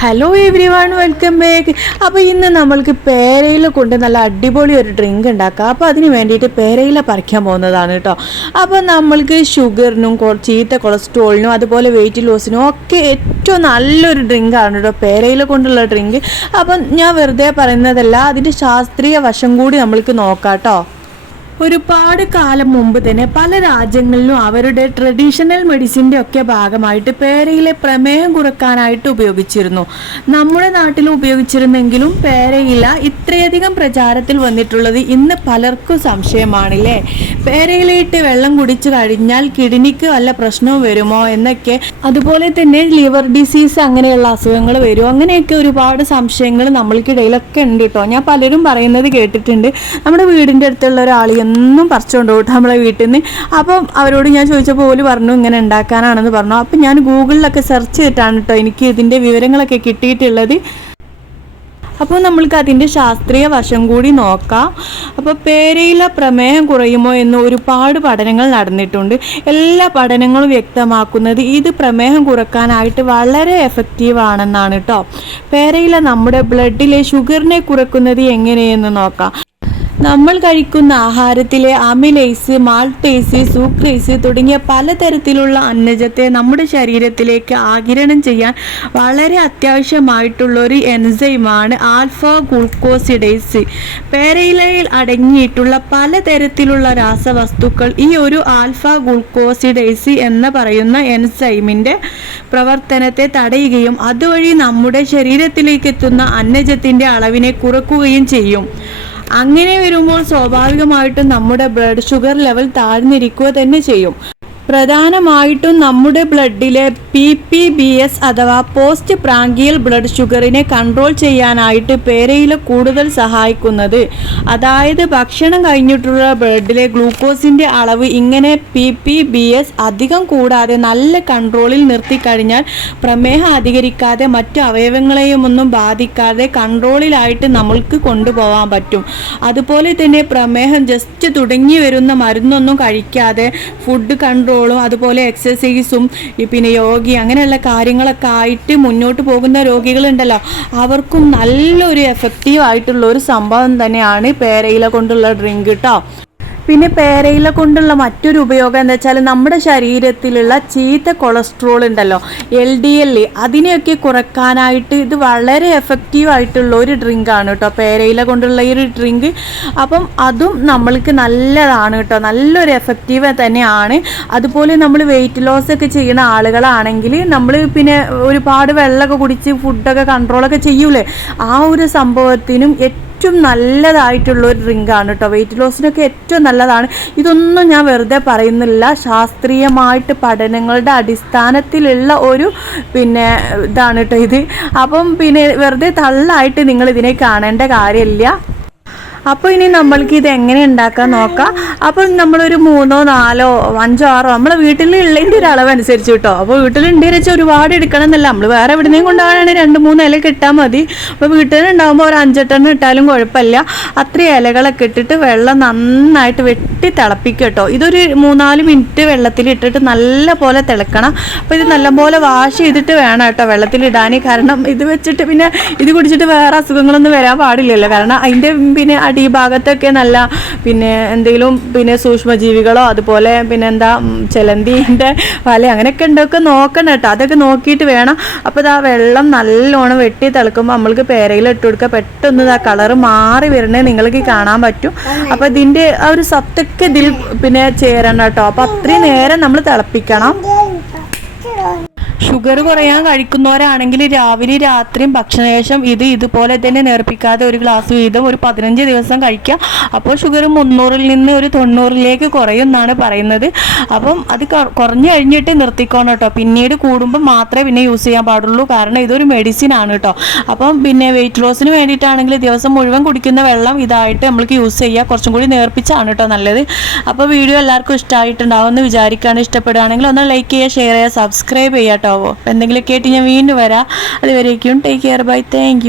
Hello everyone welcome back അപ്പോൾ ഇന്ന് നമ്മൾക്ക് പേരയില കൊണ്ട് നല്ല അടിപൊളി ഒരു ഡ്രിങ്ക് ഉണ്ടാക്കാം. അപ്പോൾ അതിന് വേണ്ടിയിട്ട് പേരയില പറിക്കാൻ പോകുന്നതാണ് കേട്ടോ. അപ്പോൾ നമ്മൾക്ക് ഷുഗറിനും ചീത്ത കൊളസ്ട്രോളിനും അതുപോലെ വെയിറ്റ് ലോസിനും ഒക്കെ ഏറ്റവും നല്ലൊരു ഡ്രിങ്കാണ് കേട്ടോ പേരയില കൊണ്ടുള്ള ഡ്രിങ്ക് അപ്പം ഞാൻ വെറുതെ പറയുന്നതല്ല അതിന്റെ ശാസ്ത്രീയ വശം കൂടി നമ്മൾക്ക് നോക്കാം കേട്ടോ. ഒരുപാട് കാലം മുമ്പ് തന്നെ പല രാജ്യങ്ങളിലും അവരുടെ ട്രഡീഷണൽ മെഡിസിന്റെ ഒക്കെ ഭാഗമായിട്ട് പേരയിലെ പ്രമേഹം കുറക്കാനായിട്ട് ഉപയോഗിച്ചിരുന്നു. നമ്മുടെ നാട്ടിലും ഉപയോഗിച്ചിരുന്നെങ്കിലും പേരയില ഇത്രയധികം പ്രചാരത്തിൽ വന്നിട്ടുള്ളത് ഇന്ന് പലർക്കും സംശയമാണല്ലേ? പേരയിലയിട്ട് വെള്ളം കുടിച്ചു കഴിഞ്ഞാൽ കിഡ്നിക്ക് വല്ല പ്രശ്നവും വരുമോ എന്നൊക്കെ. അതുപോലെ തന്നെ ലിവർ ഡിസീസ് അങ്ങനെയുള്ള അസുഖങ്ങൾ വരുമോ അങ്ങനെയൊക്കെ ഒരുപാട് സംശയങ്ങൾ നമ്മൾക്കിടയിലൊക്കെ ഉണ്ട് കേട്ടോ. ഞാൻ പലരും പറയുന്നത് കേട്ടിട്ടുണ്ട്. നമ്മുടെ വീടിന്റെ അടുത്തുള്ള ഒരാൾ എന്നും പറിച്ചുകൊണ്ട് കേട്ടോ നമ്മളെ വീട്ടിൽ നിന്ന് അപ്പം അവരോട് ഞാൻ ചോദിച്ചപ്പോൾ പോലും പറഞ്ഞു ഇങ്ങനെ ഉണ്ടാക്കാനാണെന്ന് പറഞ്ഞു. അപ്പം ഞാൻ ഗൂഗിളിലൊക്കെ സെർച്ച് ചെയ്തിട്ടാണ് കേട്ടോ എനിക്ക് ഇതിന്റെ വിവരങ്ങളൊക്കെ കിട്ടിയിട്ടുള്ളത്. അപ്പോൾ നമ്മൾക്ക് അതിന്റെ ശാസ്ത്രീയ വശം കൂടി നോക്കാം. അപ്പോൾ പേരയില പ്രമേയം കുറയുമോ എന്ന് ഒരുപാട് പഠനങ്ങൾ നടന്നിട്ടുണ്ട്. എല്ലാ പഠനങ്ങളും വ്യക്തമാക്കുന്നത് ഇത് പ്രമേഹം കുറക്കാനായിട്ട് വളരെ എഫക്റ്റീവ് ആണെന്നാണ് കേട്ടോ പേരയില നമ്മുടെ ബ്ലഡിലെ ഷുഗറിനെ കുറക്കുന്നത് എങ്ങനെയെന്ന് നോക്കാം. നമ്മൾ കഴിക്കുന്ന ആഹാരത്തിലെ അമിലേസ് മാൾട്ടേസ് സൂക്രേസ് തുടങ്ങിയ പലതരത്തിലുള്ള അന്നജത്തെ നമ്മുടെ ശരീരത്തിലേക്ക് ആകിരണം ചെയ്യാൻ വളരെ അത്യാവശ്യമായിട്ടുള്ള ഒരു എൻസൈമാണ് ആൽഫ ഗ്ലൂക്കോസിഡേസ്. പേരയിലയിൽ അടങ്ങിയിട്ടുള്ള പലതരത്തിലുള്ള രാസവസ്തുക്കൾ ഈ ഒരു ആൽഫ ഗ്ലൂക്കോസിഡേസ് എന്ന് പറയുന്ന എൻസൈമിന്റെ പ്രവർത്തനത്തെ തടയുകയും അതുവഴി നമ്മുടെ ശരീരത്തിലേക്ക് എത്തുന്ന അന്നജത്തിന്റെ അളവിനെ കുറക്കുകയും ചെയ്യും. അങ്ങനെ വരുമ്പോൾ സ്വാഭാവികമായിട്ടും നമ്മുടെ ബ്ലഡ് ഷുഗർ ലെവൽ താഴ്ന്നിരിക്കുക തന്നെ ചെയ്യും. പ്രധാനമായിട്ടും നമ്മുടെ ബ്ലഡിലെ പി പി ബി എസ് അഥവാ പോസ്റ്റ് പ്രാങ്കിയൽ ബ്ലഡ് ഷുഗറിനെ കൺട്രോൾ ചെയ്യാനായിട്ട് പേരയില കൂടുതൽ സഹായിക്കുന്നത്. അതായത് ഭക്ഷണം കഴിഞ്ഞിട്ടുള്ള ബ്ലഡിലെ ഗ്ലൂക്കോസിന്റെ അളവ് ഇങ്ങനെ പി പി ബി എസ് അധികം കൂടാതെ നല്ല കൺട്രോളിൽ നിർത്തിക്കഴിഞ്ഞാൽ പ്രമേഹം അധികരിക്കാതെ മറ്റു അവയവങ്ങളെയും ഒന്നും ബാധിക്കാതെ കൺട്രോളിലായിട്ട് നമ്മൾക്ക് കൊണ്ടുപോകാൻ പറ്റും. അതുപോലെ തന്നെ പ്രമേഹം ജസ്റ്റ് തുടങ്ങി വരുന്ന മരുന്നൊന്നും കഴിക്കാതെ ഫുഡ് കൺട്രോളും അതുപോലെ എക്സസൈസും പിന്നെ യോഗി അങ്ങനെയുള്ള കാര്യങ്ങളൊക്കെ ആയിട്ട് മുന്നോട്ട് പോകുന്ന രോഗികളുണ്ടല്ലോ. അവർക്കും നല്ലൊരു എഫക്റ്റീവ് ആയിട്ടുള്ള ഒരു സംഭവം തന്നെയാണ് പേരയില കൊണ്ടുള്ള ഡ്രിങ്ക് കേട്ടോ പിന്നെ പേരയില കൊണ്ടുള്ള മറ്റൊരു ഉപയോഗം എന്താ വെച്ചാൽ നമ്മുടെ ശരീരത്തിലുള്ള ചീത്ത കൊളസ്ട്രോൾ ഉണ്ടല്ലോ എൽ ഡി എൽ അതിനെയൊക്കെ കുറക്കാനായിട്ട് ഇത് വളരെ എഫക്റ്റീവ് ആയിട്ടുള്ള ഒരു ആണ് കേട്ടോ പേരയില കൊണ്ടുള്ള ഈ ഒരു ഡ്രിങ്ക് അപ്പം അതും നമ്മൾക്ക് നല്ലതാണ് കേട്ടോ നല്ലൊരു എഫക്റ്റീവ് തന്നെയാണ്. അതുപോലെ നമ്മൾ വെയിറ്റ് ലോസ് ഒക്കെ ചെയ്യുന്ന ആളുകളാണെങ്കിൽ നമ്മൾ പിന്നെ ഒരുപാട് വെള്ളമൊക്കെ കുടിച്ച് ഫുഡൊക്കെ കൺട്രോളൊക്കെ ചെയ്യൂലേ ആ ഒരു സംഭവത്തിനും ഏറ്റവും നല്ലതായിട്ടുള്ള ഒരു ഡ്രിങ്കാണ് കേട്ടോ. വെയിറ്റ് ലോസിനൊക്കെ ഏറ്റവും നല്ലതാണ്. ഇതൊന്നും ഞാൻ വെറുതെ പറയുന്നില്ല. ശാസ്ത്രീയമായിട്ട് പഠനങ്ങളുടെ അടിസ്ഥാനത്തിലുള്ള ഒരു പിന്നെ ഇതാണ് കേട്ടോ ഇത്. അപ്പം പിന്നെ വെറുതെ തള്ളായിട്ട് നിങ്ങൾ ഇതിനെ കാണേണ്ട കാര്യമില്ല. അപ്പോൾ ഇനി നമ്മൾക്ക് ഇത് എങ്ങനെ ഉണ്ടാക്കാൻ നോക്കാം? അപ്പോൾ നമ്മളൊരു മൂന്നോ നാലോ അഞ്ചോ ആറോ നമ്മളെ വീട്ടിലുള്ളതിന്റെ ഒരു അളവ് അനുസരിച്ച് കേട്ടോ. അപ്പോൾ വീട്ടിലുണ്ട് വെച്ചാൽ ഒരുപാട് എടുക്കണം എന്നല്ല. നമ്മൾ വേറെ എവിടുന്നേയും കൊണ്ടുപോകാനാണെങ്കിൽ രണ്ട് മൂന്ന് ഇല കിട്ടാൽ മതി. അപ്പോൾ വീട്ടിൽ ഉണ്ടാകുമ്പോൾ ഒരു അഞ്ചെട്ടെണ്ണം ഇട്ടാലും കുഴപ്പമില്ല. അത്രയും ഇലകളൊക്കെ ഇട്ടിട്ട് വെള്ളം നന്നായിട്ട് വെട്ടി തിളപ്പിക്കും കേട്ടോ. ഇതൊരു മൂന്നാൽ മിനിറ്റ് വെള്ളത്തിൽ ഇട്ടിട്ട് നല്ല പോലെ തിളക്കണം. അപ്പോൾ ഇത് നല്ലപോലെ വാഷ് ചെയ്തിട്ട് വേണം കേട്ടോ വെള്ളത്തിലിടാൻ കാരണം ഇത് വെച്ചിട്ട് പിന്നെ ഇത് കുടിച്ചിട്ട് വേറെ അസുഖങ്ങളൊന്നും വരാൻ പാടില്ലല്ലോ. കാരണം അതിന്റെ പിന്നെ അടിഭാഗത്തൊക്കെ നല്ല പിന്നെ എന്തെങ്കിലും പിന്നെ സൂക്ഷ്മജീവികളോ അതുപോലെ പിന്നെ എന്താ ചെലന്തിന്റെ വല അങ്ങനെയൊക്കെ ഉണ്ടൊക്കെ നോക്കണം കേട്ടോ. അതൊക്കെ നോക്കിയിട്ട് വേണം. അപ്പോൾ ഇതാ വെള്ളം നല്ലോണം വെട്ടി തിളക്കുമ്പോൾ നമ്മൾക്ക് പേരയിൽ ഇട്ട് കൊടുക്കുക പെട്ടെന്ന് ഇതാ കളറ് മാറി വരണേ നിങ്ങൾക്ക് കാണാൻ പറ്റും. അപ്പോൾ ഇതിന്റെ ആ ഒരു സത്തൊക്കെ ഇതിൽ പിന്നെ ചേരണം കേട്ടോ. അപ്പോൾ അത്രയും നേരം നമ്മൾ തിളപ്പിക്കണം. ഷുഗർ കുറയാൻ കഴിക്കുന്നവരാണെങ്കിൽ രാവിലെ രാത്രിയും ഭക്ഷണശേഷം ഇത് ഇതുപോലെ തന്നെ നേർപ്പിക്കാതെ ഒരു ഗ്ലാസ് വീതം ഒരു പതിനഞ്ച് ദിവസം കഴിക്കുക. അപ്പോൾ ഷുഗർ മുന്നൂറിൽ നിന്ന് ഒരു തൊണ്ണൂറിലേക്ക് കുറയും എന്നാണ് പറയുന്നത്. അപ്പം അത് കുറഞ്ഞു കഴിഞ്ഞിട്ട് നിർത്തിക്കോണം കേട്ടോ. പിന്നീട് കൂടുമ്പോൾ മാത്രമേ പിന്നെ യൂസ് ചെയ്യാൻ പാടുള്ളൂ. കാരണം ഇതൊരു മെഡിസിൻ ആണ് കേട്ടോ. അപ്പം പിന്നെ വെയിറ്റ് ലോസിന് വേണ്ടിയിട്ടാണെങ്കിൽ ദിവസം മുഴുവൻ കുടിക്കുന്ന വെള്ളം ഇതായിട്ട് നമ്മൾക്ക് യൂസ് ചെയ്യുക കുറച്ചും കൂടി നേർപ്പിച്ചാണ് കേട്ടോ നല്ലത്. അപ്പോൾ വീഡിയോ എല്ലാവർക്കും ഇഷ്ടമായിട്ടുണ്ടാവും എന്ന് വിചാരിക്കുകയാണ്. ഇഷ്ടപ്പെടുകയാണെങ്കിൽ ഒന്ന് ലൈക്ക് ചെയ്യുക ഷെയർ ചെയ്യുക സബ്സ്ക്രൈബ് ചെയ്യുക കേട്ടോ. അപ്പോൾ എന്തെങ്കിലുമൊക്കെ ആയിട്ട് ഞാൻ വീണ്ടും വരാം. അതുവരേക്കും ടേക്ക് കെയർ ബൈ താങ്ക്